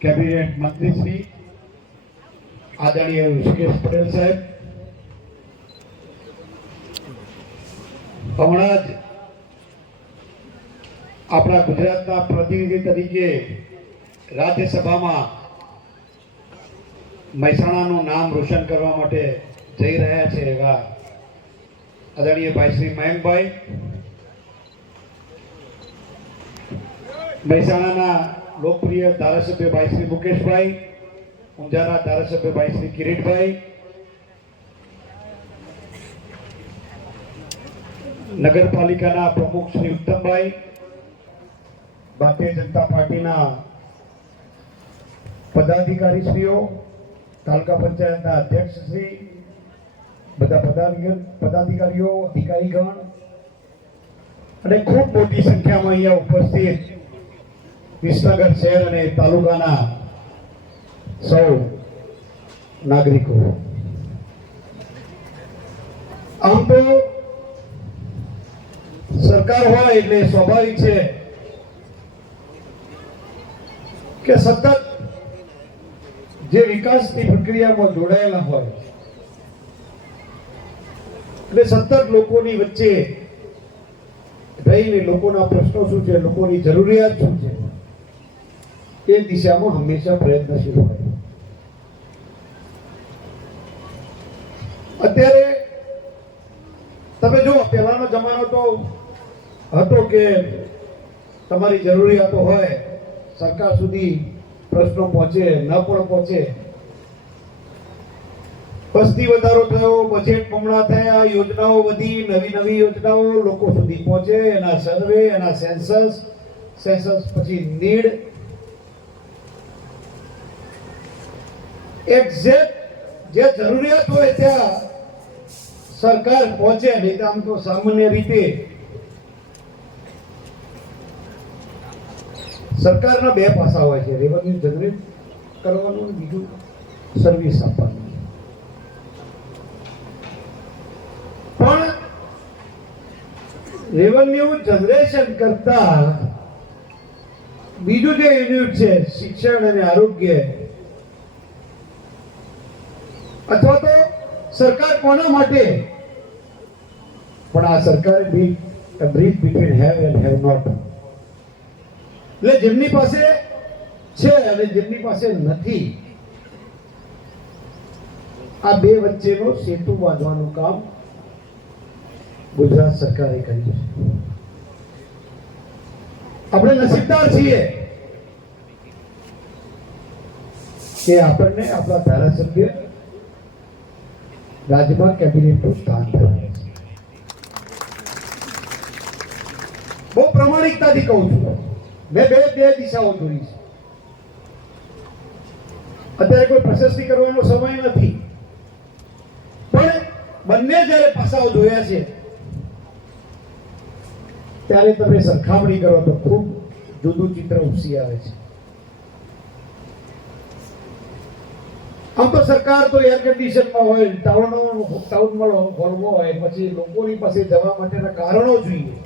Cabinet મંત્રી આદરણીય ઋષિકેશ પટેલ સાહેબ. હમણાં જ આપણા ગુજરાતના પ્રતિનિધિ તરીકે રાજ્યસભામાં મહેસાણાનું નામ રોશન કરવા માટે જઈ રહ્યા છે એવા આદરણીય ભાઈ શ્રી મયંકભાઈ. મહેસાણાના લોકપ્રિય ધારાસભ્ય ભાઈ શ્રી મુકેશભાઈ, ઊંઝાના ધારાસભ્ય ભાઈ શ્રી કિરીટભાઈ, નગરપાલિકાના પ્રમુખ શ્રી ઉત્તમભાઈ, ભારતીય જનતા પાર્ટીના પદાધિકારી શ્રીઓ તાલુકા પંચાયતના અધ્યક્ષ શ્રી બધા પદાધિકારી પદાધિકારીઓ, અધિકારીગણ, અને ખૂબ મોટી સંખ્યામાં અહીંયા ઉપસ્થિત વિસનગર શહેર અને તાલુકાના સૌ નાગરિકો. આમ તો સરકાર હોય એટલે સ્વાભાવિક છે કે સતત જે વિકાસની પ્રક્રિયામાં જોડાયેલા હોય એટલે સતત લોકોની વચ્ચે રહીને લોકોના પ્રશ્નો શું છે, લોકોની જરૂરિયાત શું છે? એ દિશામાં હંમેશા પ્રયત્નશીલ હોય અત્યારે તમે જો પહેલાનો જમાનો તો હતો કે તમારી જરૂરિયાતો હોય, સરકાર સુધી પ્રશ્નો પહોંચે, ન પણ પહોંચે. વસ્તી વધારો થયો બજેટ બમણા થયા, યોજનાઓ વધી, નવી નવી યોજનાઓ લોકો સુધી પહોંચે, એના સર્વે, એના સેન્સસ સેન્સસ પછી નીડ એક્ઝેક્ટ જે જરૂરિયાત હોય ત્યાં સરકાર પહોંચે નહીં આમ તો સામાન્ય રીતે સરકારના બે પાસા હોય છે રેવન્યુ જનરેટ કરવાનું બીજું સર્વિસ આપવાનું. પણ રેવન્યુ જનરેશન કરતા બીજું જે યુનિટ છે, શિક્ષણ અને આરોગ્ય અથવા તો સરકાર કોના માટે? પણ આ સરકારે બી bridge between have and have not એટલે જેમની પાસે છે અને જેમની પાસે નથી, આ બે વચ્ચેનો સેતુ બાંધવાનું કામ ગુજરાત સરકારે કર્યું છે. આપણે નસીબદાર છીએ કે આપણને આપણા ધારાસભ્ય રાજ્યમાં કેબિનેટનું સ્થાન ધરાવે છે બહુ પ્રમાણિકતાથી કહું છું. મેં બે બે દિશાઓ જોઈ છે. અત્યારે કોઈ પ્રશસ્તિ કરવાનો સમય નથી. પણ બંને જ્યારે પાસાઓ જોયા છે, ત્યારે તમે સરખામણી કરો તો ખૂબ જુદું ચિત્ર ઉપસી આવે છે. આમ તો સરકાર તો એર કન્ડિશનમાં હોય ટાઉન ટાઉનમાં હોલમાં હોય, પછી લોકોની પાસે જવા માટેના કારણો જોઈએ.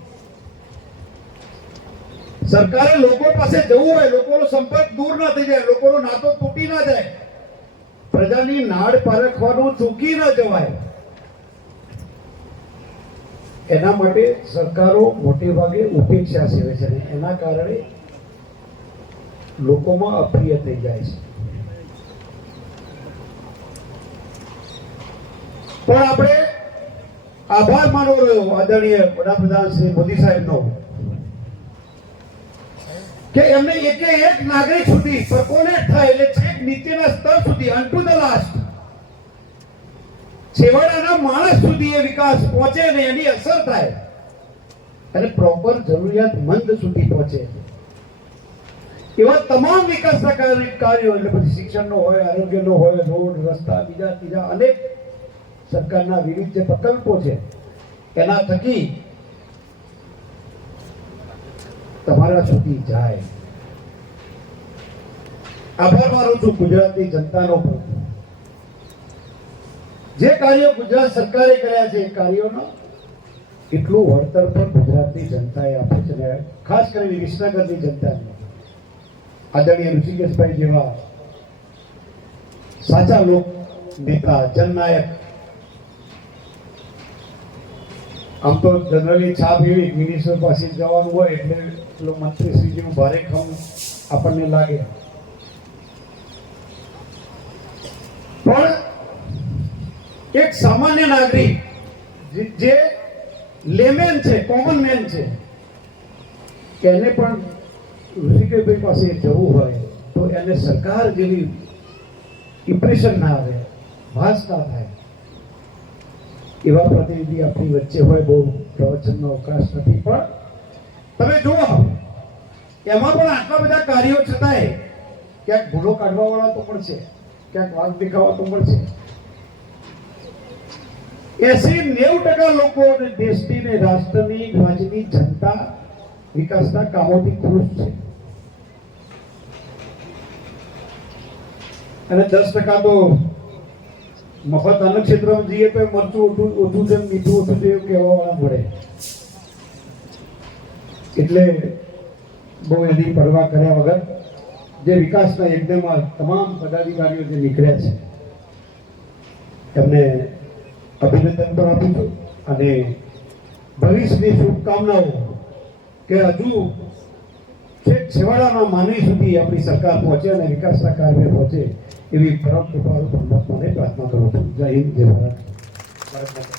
સરકારે લોકો પાસે જવું હોય, લોકોનો સંપર્ક દૂર ના થઈ જાય, લોકોનો નાતો તૂટી ના જાય. પ્રજાની નાડ પારખવાનું ચૂકી ન જવાય. એના માટે સરકારો મોટે ભાગે ઉપેક્ષા સેવે છે એના કારણે લોકોમાં અપ્રિય થઈ જાય છે. પણ આપણે આભાર માનવો રહ્યો આદરણીય વડાપ્રધાન શ્રી મોદી સાહેબનો. કે એમને એકે એક નાગરિક સુધી પરકોનેટ થાય? એટલે છેક નીચેના સ્તર સુધી અનટુ ધ લાસ્ટ છેવાડાના માણસ સુધી એ વિકાસ પહોંચે ને એની અસર થાય. અને પ્રોપર જરૂરિયાતમંદ સુધી પહોંચે. એવા તમામ વિકાસના કાર્ય- કાર્યો, એટલે પછી શિક્ષણનો હોય, આરોગ્યનો હોય, રોડ, રસ્તા, બીજા ત્રીજા અનેક સરકારના વિવિધ જે પ્રકલ્પો છે, એના થકી તમારા સુધી જાય. આભાર માનું છું ગુજરાતની જનતાનો પણ. જે કાર્યો ગુજરાત સરકારે કર્યા છે, એ કાર્યોનો એટલું વળતર પણ ગુજરાતની જનતાએ આપે છે ને, ખાસ કરીને વિસનગરની જનતાને. આદરણીય ઋષિકેશભાઈ જેવા સાચા લોક નેતા, જનનાયક આમ તો જનરલી છાપ એવી મિનિસ્ટર પાસે જવાનું હોય એટલે પેલો મંત્રીશ્રી જેવું ભારે ખમ આપણને લાગે. પણ એક સામાન્ય નાગરિક જે- જે લેમેન છે કોમન મેન છે, એને પણ ઋષિકેભાઈ પાસે જવું હોય તો એને સરકાર જેવી ઇમ્પ્રેશન ના આવે ભાસ ના થાય. એવા પ્રતિનિધિ આપણી વચ્ચે હોય, બહુ પ્રવચનનો અવકાશ નથી. પણ તમે જુઓ, એમાં પણ આટલા બધા કાર્યો છતાંય ક્યાંક ભૂલો કાઢવા વાળા તો પણ છે, ક્યાંક વાત દેખાવા તો પણ છે. એસી નેવું ટકા લોકો દેશની ને રાષ્ટ્રની રાજ્યની જનતા વિકાસના કામોથી ખુશ છે. અને દસ ટકા તો મફત અન્ન ક્ષેત્રમાં જઈએ તો મરચું ઓછું ઓછું છે મીઠું ઓછું છે એવું કહેવા વાળા મળે. એટલે બહુ એની પરવા કર્યા વગર જે વિકાસના યજ્ઞમાં તમામ પદાધિકારીઓ જે નીકળ્યા છે, એમને અભિનંદન પણ આપું છું અને ભવિષ્યની શુભકામનાઓ કે હજુ છેક છેવાડાના માનવી સુધી આપણી સરકાર પહોંચે અને વિકાસના કાર્ય પહોંચે એવી પરમ કૃપાળુ પરમાત્માને પ્રાર્થના કરું છું જય હિન્દ જય ભારત ભારત માતા